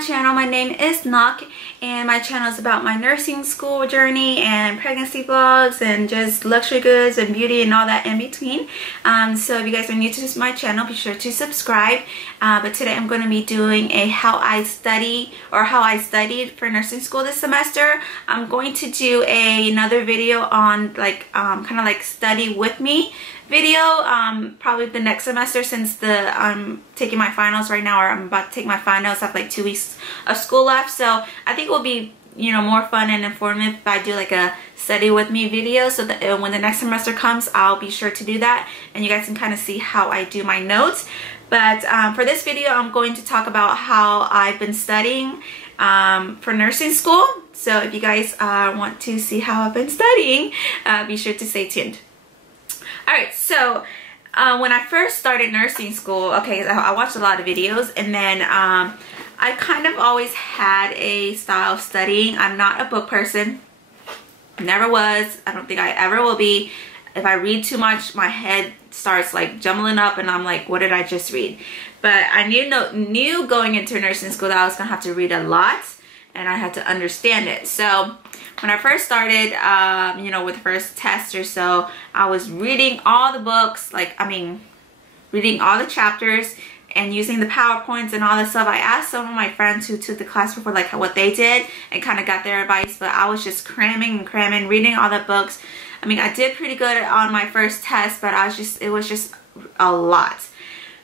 my channel. My name is Ngoc, and my channel is about my nursing school journey and pregnancy vlogs and just luxury goods and beauty and all that in between. So if you guys are new to my channel, be sure to subscribe. But today I'm going to be doing a how I studied for nursing school this semester. I'm going to do another video on kind of like study with me video probably the next semester, since I'm taking my finals right now, or I'm about to take my finals. I have like 2 weeks of school left, so I think it will be, you know, more fun and informative if I do like a study with me video, so that when the next semester comes, I'll be sure to do that and you guys can kind of see how I do my notes. But for this video, I'm going to talk about how I've been studying for nursing school. So if you guys want to see how I've been studying, be sure to stay tuned. Alright, so when I first started nursing school, okay, I watched a lot of videos, and then I kind of always had a style of studying. I'm not a book person, never was. I don't think I ever will be. If I read too much, my head starts like jumbling up and I'm like, what did I just read? But I knew going into nursing school that I was gonna have to read a lot and I had to understand it. So when I first started, you know, with the first test or so, I was reading all the books, reading all the chapters and using the PowerPoints and all that stuff. I asked some of my friends who took the class before, like, what they did and kind of got their advice, but I was just cramming, reading all the books. I mean, I did pretty good on my first test, but it was just a lot.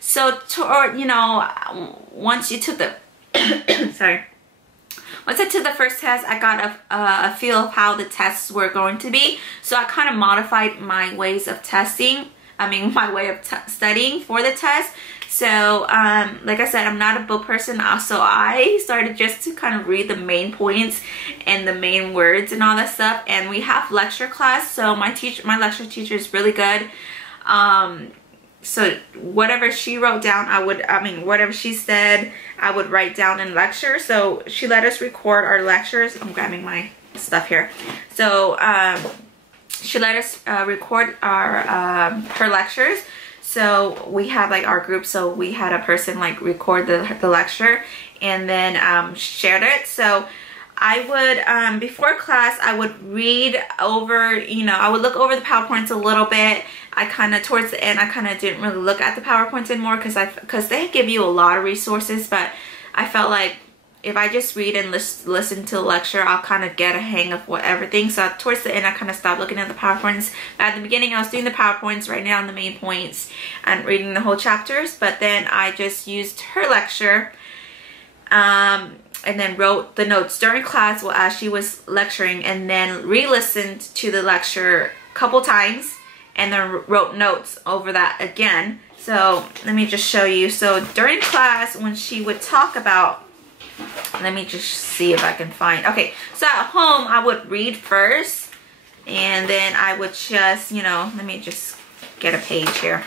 So, you know, once you took the, sorry. Once I took the first test, I got a feel of how the tests were going to be. So I kind of modified my ways of testing. My way of studying for the test. So, like I said, I'm not a book person. So I started just to kind of read the main points and the main words and all that stuff. And we have lecture class. So my lecture teacher is really good. So whatever she wrote down, whatever she said, I would write down in lecture. So she let us record our lectures. I'm grabbing my stuff here. So she let us record her lectures. So we had like our group. So we had a person like record the lecture and then shared it. So I would, before class, I would read over, you know, I would look over the PowerPoints a little bit. I kind of, towards the end, I kind of didn't really look at the PowerPoints anymore because they give you a lot of resources, but I felt like if I just read and listen to the lecture, I'll kind of get a hang of everything. So towards the end, I kind of stopped looking at the PowerPoints. But at the beginning, I was doing the PowerPoints, writing down the main points and reading the whole chapters, but then I just used her lecture, and then wrote the notes during class as she was lecturing, and then re-listened to the lecture a couple times and then wrote notes over that again. So let me just show you. So during class, when she would talk about, let me just see if I can find, okay, so at home I would read first and then I would just, you know, let me just get a page here.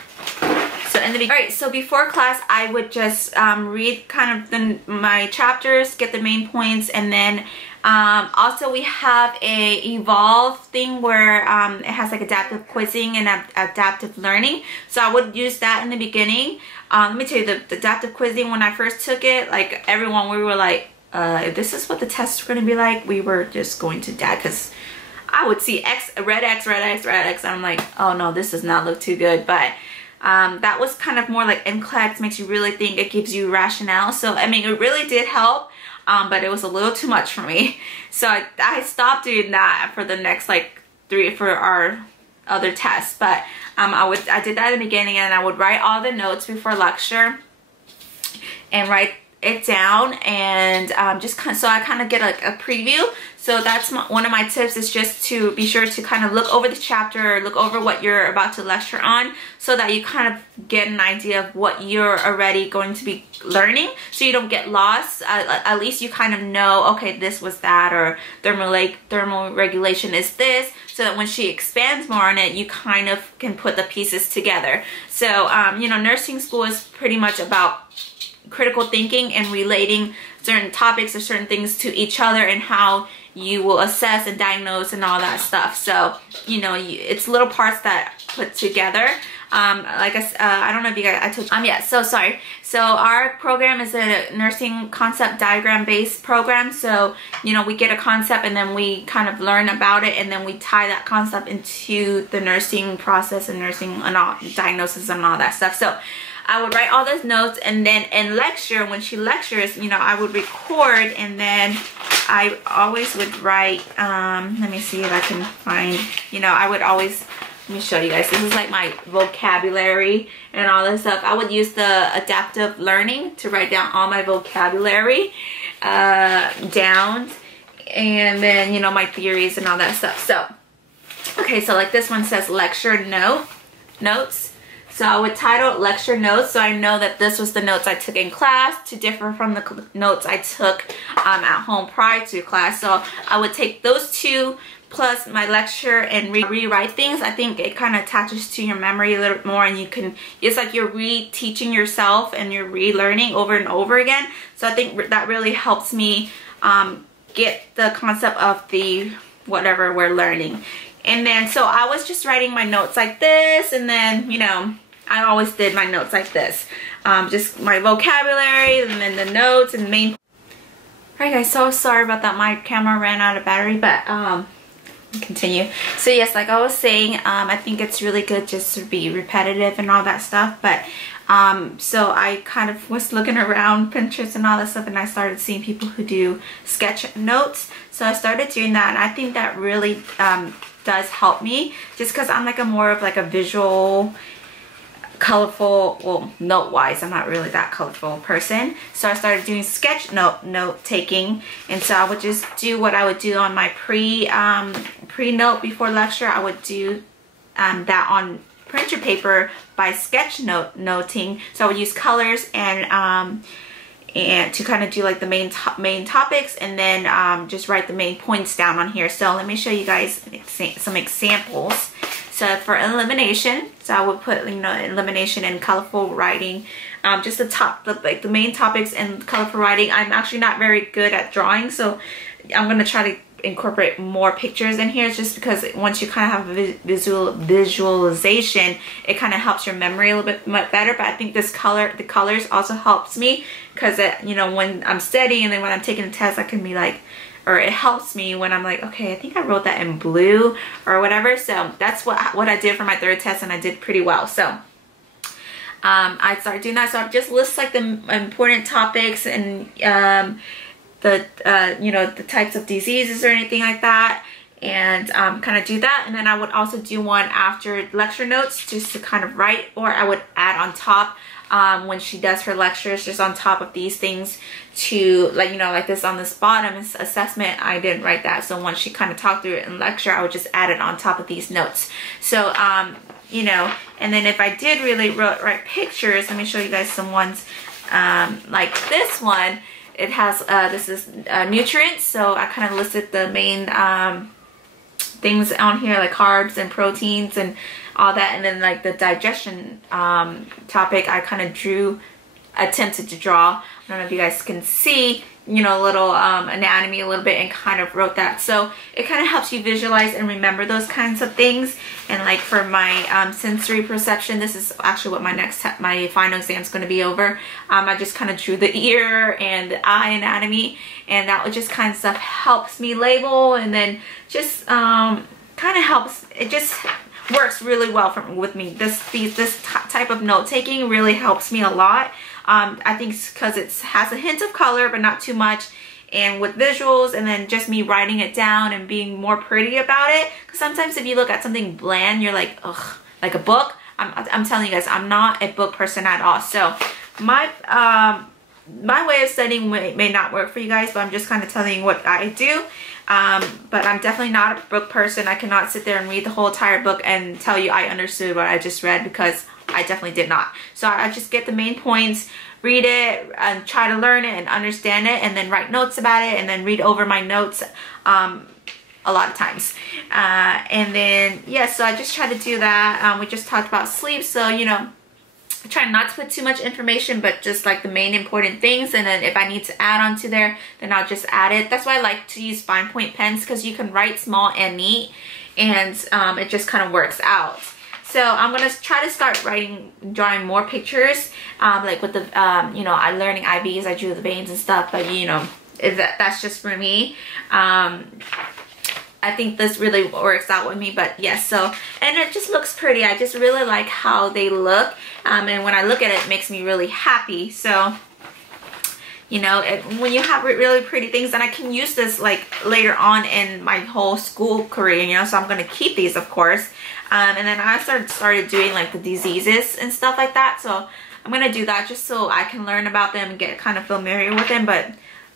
So in the beginning, alright, so before class, I would just read kind of my chapters, get the main points, and then also we have a Evolve thing where it has like adaptive quizzing and adaptive learning. So I would use that in the beginning. Let me tell you, the adaptive quizzing, when I first took it, like everyone, we were like, if this is what the tests were going to be like, we were just going to die, because I would see red X, and I'm like, oh no, this does not look too good. But that was kind of more like NCLEX, makes you really think, it gives you rationale. So I mean, it really did help, but it was a little too much for me. So I stopped doing that for the next like 3 for our other tests. But I did that in the beginning, and I would write all the notes before lecture and write it down, and so I kind of get like a preview. So that's one of my tips, is just to be sure to kind of look over the chapter, look over what you're about to lecture on, so that you kind of get an idea of what you're already going to be learning, so you don't get lost. At least you kind of know, okay, this was that, or thermal regulation is this, so that when she expands more on it, you kind of can put the pieces together. So you know, nursing school is pretty much about critical thinking and relating certain topics or certain things to each other, and how you will assess and diagnose and all that stuff. So, you know, it's little parts that put together. Like I don't know if you guys, I told you, yeah, so sorry. So our program is a nursing concept diagram based program. So, you know, we get a concept and then we kind of learn about it, and then we tie that concept into the nursing process and nursing and all, diagnosis and all that stuff. So I would write all those notes, and then in lecture, when she lectures, you know, I would record, and then I always would write, let me see if I can find, you know, I would always, let me show you guys. This is like my vocabulary and all this stuff. I would use the adaptive learning to write down all my vocabulary down, and then, you know, my theories and all that stuff. So, okay, so like this one says lecture notes. So I would title lecture notes, so I know that this was the notes I took in class, to differ from the notes I took at home prior to class. So I would take those two plus my lecture and rewrite things. I think it kind of attaches to your memory a little bit more, and you can, it's like you're re-teaching yourself and you're relearning over and over again. So I think that really helps me get the concept of the whatever we're learning. And then, so I was just writing my notes like this, and then, you know, I always did my notes like this. Just my vocabulary, and then the notes and the main. Alright guys, so sorry about that. My camera ran out of battery, but continue. So yes, like I was saying, I think it's really good just to be repetitive and all that stuff. But so I kind of was looking around Pinterest and all that stuff, and I started seeing people who do sketch notes. So I started doing that, and I think that really does help me, just because I'm like a more of like a visual, colorful, well, note wise I'm not really that colorful person. So I started doing sketch note taking, and so I would just do what I would do on my pre note before lecture. I would do that on printer paper by sketch noting. So I would use colors and to kind of do like the main topics, and then just write the main points down on here. So let me show you guys some examples. So for elimination, so I would put, you know, elimination and colorful writing, just the main topics and colorful writing. I'm actually not very good at drawing, so I'm gonna try to incorporate more pictures in here, just because once you kind of have a visualization, it kind of helps your memory a little bit better. But I think the colors also helps me, because you know, when I'm studying and then when I'm taking a test, I can be like, or it helps me when I'm like, okay, I think I wrote that in blue or whatever. So that's what I did for my third test, and I did pretty well. So I started doing that. So I just list like the important topics and you know, the types of diseases or anything like that, and kind of do that. And then I would also do one after lecture notes, just to kind of write, or I would add on top when she does her lectures, just on top of these things, to, like, you know, like this on this bottom is assessment. I didn't write that, so once she kind of talked through it in lecture, I would just add it on top of these notes. So you know, and then if I did really write pictures, let me show you guys some ones like this one. It has this is nutrients, so I kind of listed the main things on here, like carbs and proteins and all that. And then like the digestion topic, I kind of attempted to draw. I don't know if you guys can see, you know, a little anatomy a little bit, and kind of wrote that. So it kind of helps you visualize and remember those kinds of things. And like for my sensory perception, this is actually what my final exam is going to be over. I just kind of drew the ear and the eye anatomy, and that would just kind of stuff helps me label, and then just kind of helps. It just works really well with me. This type of note taking really helps me a lot. I think because it has a hint of color, but not too much, and with visuals, and then just me writing it down and being more pretty about it. Because sometimes if you look at something bland, you're like, ugh, like a book. I'm telling you guys, I'm not a book person at all. So my way of studying may not work for you guys, but I'm just kind of telling you what I do. But I'm definitely not a book person. I cannot sit there and read the whole entire book and tell you I understood what I just read, because I definitely did not. So I just get the main points, read it, and try to learn it and understand it, and then write notes about it, and then read over my notes a lot of times. And then, yeah, so I just try to do that. We just talked about sleep, so, you know, I try not to put too much information, but just like the main important things. And then if I need to add on to there, then I'll just add it. That's why I like to use fine point pens, because you can write small and neat, and it just kind of works out. So I'm gonna try to start drawing more pictures, like with the you know, I'm learning IVs, I drew the veins and stuff, but you know, that's just for me. I think this really works out with me, but yes, so, and it just looks pretty. I just really like how they look, and when I look at it, it makes me really happy. So, you know, when you have really pretty things, and I can use this like later on in my whole school career, you know, so I'm going to keep these, of course. And then I started doing like the diseases and stuff like that, so I'm going to do that just so I can learn about them and get kind of familiar with them, but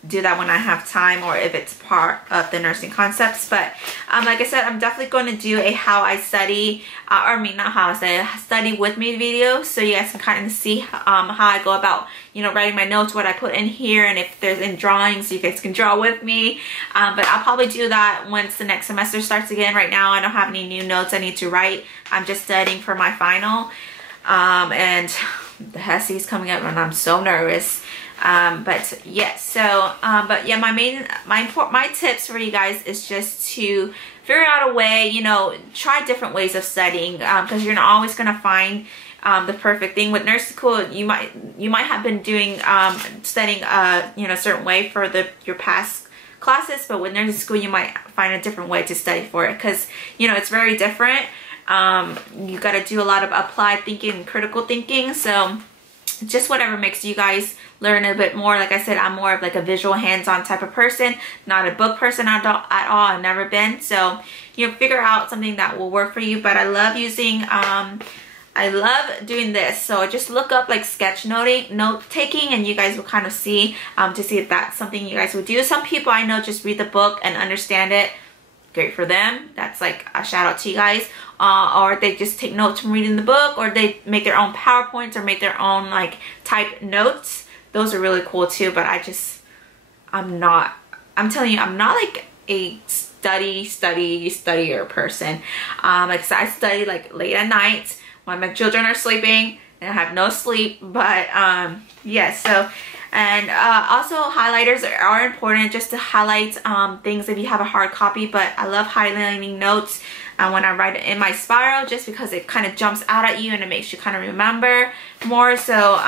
do that when I have time or if it's part of the nursing concepts. But like I said, I'm definitely going to do a how I study, or I mean not how I study with me video, so you guys can kind of see how I go about, you know, writing my notes, what I put in here, and if there's any drawings, you guys can draw with me. But I'll probably do that once the next semester starts again. Right now I don't have any new notes I need to write. I'm just studying for my final, and the HESI is coming up and I'm so nervous. But yes, so but yeah, my tips for you guys is just to figure out a way, you know, try different ways of studying, because you're not always going to find the perfect thing. With nursing school, you might have been doing studying you know, a certain way for your past classes, but with nursing school you might find a different way to study for it, because you know, it's very different. You got to do a lot of applied thinking and critical thinking, so just whatever makes you guys learn a bit more. Like I said, I'm more of like a visual, hands-on type of person, not a book person at all. I've never been. So you know, figure out something that will work for you. But I love using I love doing this. So just look up like sketch note taking, and you guys will kind of see to see if that's something you guys would do. Some people I know just read the book and understand it. Great for them. That's like a shout out to you guys. Or they just take notes from reading the book, or they make their own PowerPoints or make their own like typed notes. Those are really cool too, but I'm telling you, I'm not like a studier person. Like I study like late at night when my children are sleeping and I have no sleep. But yes, so, and also highlighters are important, just to highlight things if you have a hard copy. But I love highlighting notes when I write it in my spiral, just because it kind of jumps out at you and it makes you kind of remember more. So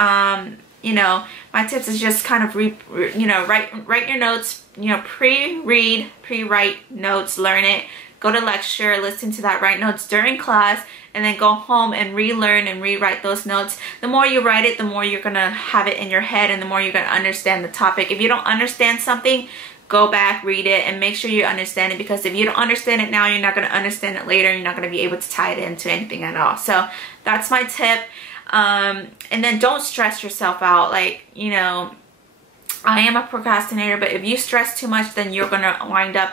you know, my tips is just kind of you know, write your notes, you know, pre-read, pre-write notes, learn it, go to lecture, listen to that, write notes during class, and then go home and relearn and rewrite those notes. The more you write it, the more you're gonna have it in your head, and the more you're gonna understand the topic. If you don't understand something, go back, read it, and make sure you understand it, because if you don't understand it now, you're not going to understand it later, and you're not going to be able to tie it into anything at all. So that's my tip. And then don't stress yourself out. Like, you know, I am a procrastinator, but if you stress too much, then you're going to wind up,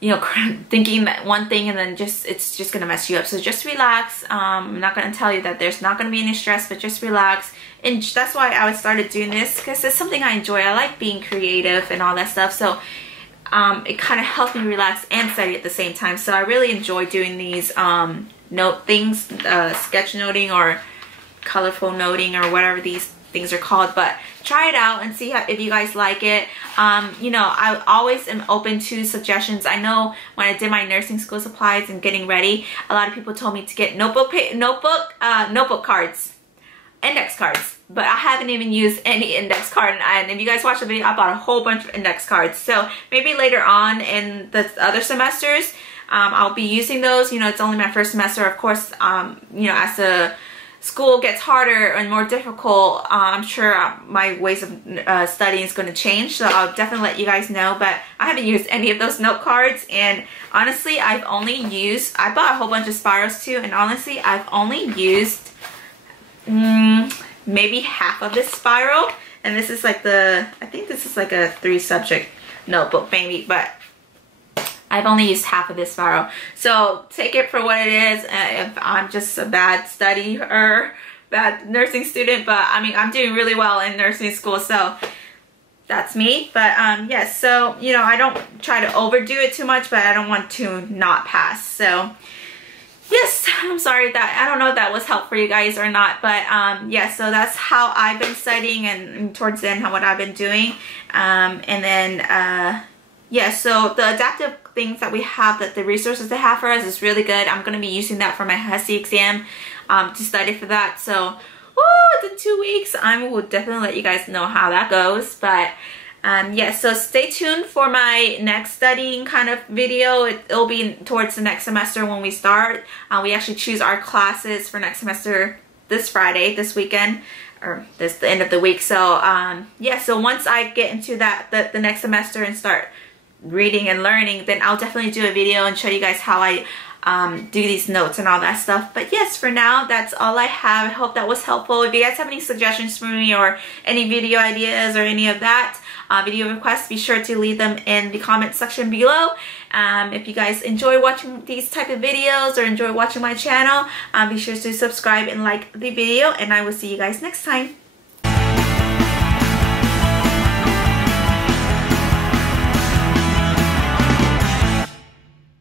you know, thinking that one thing, and then it's just going to mess you up. So just relax. I'm not going to tell you that there's not going to be any stress, but just relax. And that's why I started doing this, because it's something I enjoy. I like being creative and all that stuff. So it kind of helps me relax and study at the same time. So I really enjoy doing these note things, sketch noting or colorful noting or whatever these things are called. But try it out and see if you guys like it. You know, I always am open to suggestions. I know when I did my nursing school supplies and getting ready, a lot of people told me to get notebook cards, index cards, but I haven't even used any index card. And if you guys watch the video, I bought a whole bunch of index cards. So maybe later on in the other semesters, I'll be using those. You know, it's only my first semester. Of course, you know, as the school gets harder and more difficult, I'm sure my ways of studying is going to change. So I'll definitely let you guys know. But I haven't used any of those note cards. And honestly, I bought a whole bunch of spirals too. And honestly, I've only used maybe half of this spiral, and this is like I think this is like a 3 subject notebook maybe, but I've only used half of this spiral. So take it for what it is. If I'm just a bad studier, bad nursing student, but I mean, I'm doing really well in nursing school, so that's me. But yes, so you know, I don't try to overdo it too much, but I don't want to not pass. So yes, I'm sorry that I don't know if that was helpful for you guys or not, but yeah, so that's how I've been studying, and towards the end what I've been doing. And then yeah, so the adaptive things that we have, that the resources they have for us is really good. I'm going to be using that for my HESI exam to study for that. So, the 2 weeks, I will definitely let you guys know how that goes. But yeah, so stay tuned for my next studying kind of video. It'll be towards the next semester when we start. We actually choose our classes for next semester this Friday, this weekend, or the end of the week. So yeah, so once I get into that the next semester and start reading and learning, then I'll definitely do a video and show you guys how I do these notes and all that stuff. But yes, for now, that's all I have. I hope that was helpful. If you guys have any suggestions for me or any video ideas or any of that, video requests, be sure to leave them in the comment section below. If you guys enjoy watching these type of videos or enjoy watching my channel, be sure to subscribe and like the video, and I will see you guys next time.